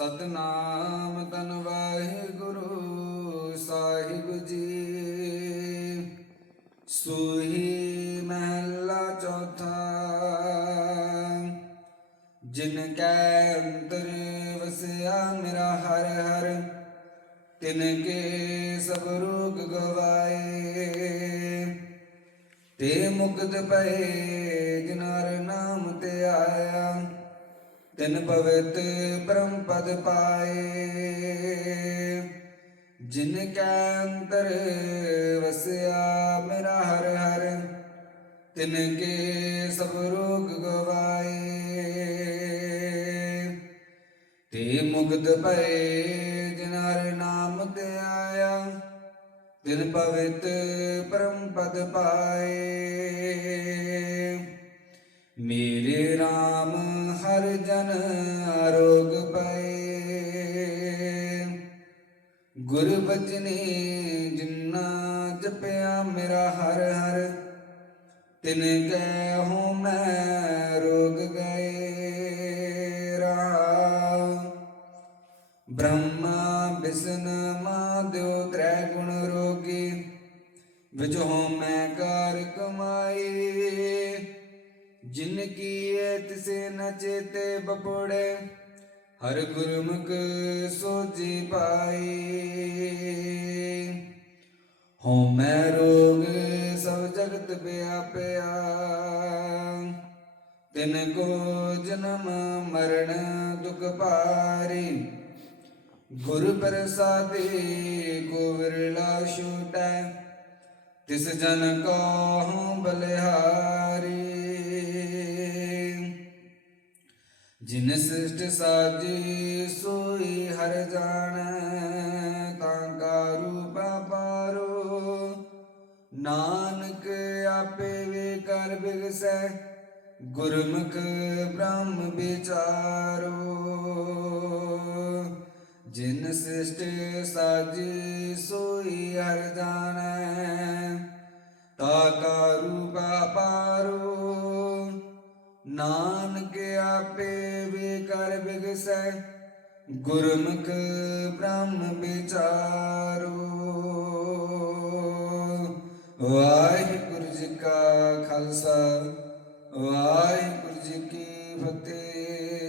ਸਤਨਾਮ ਤਨ ਵਾਹਿਗੁਰੂ ਸਾਹਿਬ ਜੀ। ਸੂਹੀ ਮਹਲਾ ਚੌਥਾ, ਜਿਨ ਕੈ ਅੰਤਰ ਵਸਿਆ ਮੇਰਾ ਹਰ ਹਰ, ਤਿਨ ਕੇ ਸਭ ਰੋਗ ਗਵਾਏ। ਤੇ ਮੁਕਤ ਪਏ ਜਿਨਾਰ ਨਾਮ ਤੇ ਆਇਆ। ਤਿਨ ਭਗਤ ਬ੍ਰਹਮ ਪਦ ਪਾਏ, ਜਿਨ ਕੈ ਅੰਤਰ ਵਸਿਆ ਮੇਰਾ ਹਰ ਹਰ, ਤਿਨ ਕੇ ਸਭ ਰੋਗ ਗਵਾਏ। ਤੇ ਮੁਗਦ ਭਏ ਜਿਨਰ ਨਾਮ ਤੇ ਆਇਆ, ਤਿਨ ਪਵਿੱਤ ਪਰਮ ਪਦ ਪਾਏ। ਮੇਰੇ RAM ਹਰ ਜਨ ਆਰੋਗ ਪਏ। ਗੁਰ ਬਚਨੇ ਜਿੰਨਾ ਜਪਿਆ ਮੇਰਾ ਹਰ ਹਰ, ਤਿਨ ਕੈ ਹੂੰ ਮੈਂ ਰੋਗ ਗਏ ਰਾਮ ਬ੍ਰਹਮਾ ਬਿਸਨ ਮਾਦਿਓ ਤ੍ਰੈ ਗੁਣ ਰੋਗੀ, ਵਿਚ ਹੋ ਮੈਂ ਕਾਰ ਕਮਾਈ ਜਿਨ ਕੀਏ ਤਿਸੇ ਨ ਚੇਤੇ ਬਪੜੇ, ਹਰ ਗੁਰਮੁਖ ਸੋਜੀ ਪਾਈ ਹੋ ਮੈਂ ਰੋਗ ਸਭ ਜਗਤ ਵਿਆਪਿਆ, ਤਿਨ ਕੋ ਜਨਮ ਮਰਨ ਦੁਖ ਭਾਰੀ। ਗੁਰ ਪ੍ਰਸਾਦੇ ਕੋ ਵਿਰਲਾ ਛੂਟੈ, ਤਿਸ ਜਨ ਕੋ ਬਲਿਹਾਰੀ ਜਿਨ ਸ਼ਿਸ਼ਟ ਸਾਜੀ ਸੋਈ ਹਰ ਜਾਣੈ, ਤਾਂ ਕਾ ਰੂਪ ਪਾਰੋ ਨਾਨਕ ਆਪੇ ਵੇ ਕਰ ਬਿਗਸੈ, ਗੁਰਮੁਖ ਬ੍ਰਹਮ ਵਿਚਾਰੋ। ਜਿਨ ਸ਼ਿਸ਼ਟ ਸਾਜੀ ਸੋਈ ਹਰ ਜਾਣੈ, ਤਾ ਕਾ ਰੂਪ ਪਾਰੋ ਨਾਨਕ ਆਪੇ ਅਵਰ ਬਿਗਸੈ ਗੁਰਮੁਖ ਬ੍ਰਹਮ ਵਿਚਾਰੋ। ਵਾਹਿਗੁਰੂ ਜੀ ਕਾ ਖਾਲਸਾ ਵਾਹਿਗੁਰੂ ਜੀ ਕੀ ਫਤਿਹ।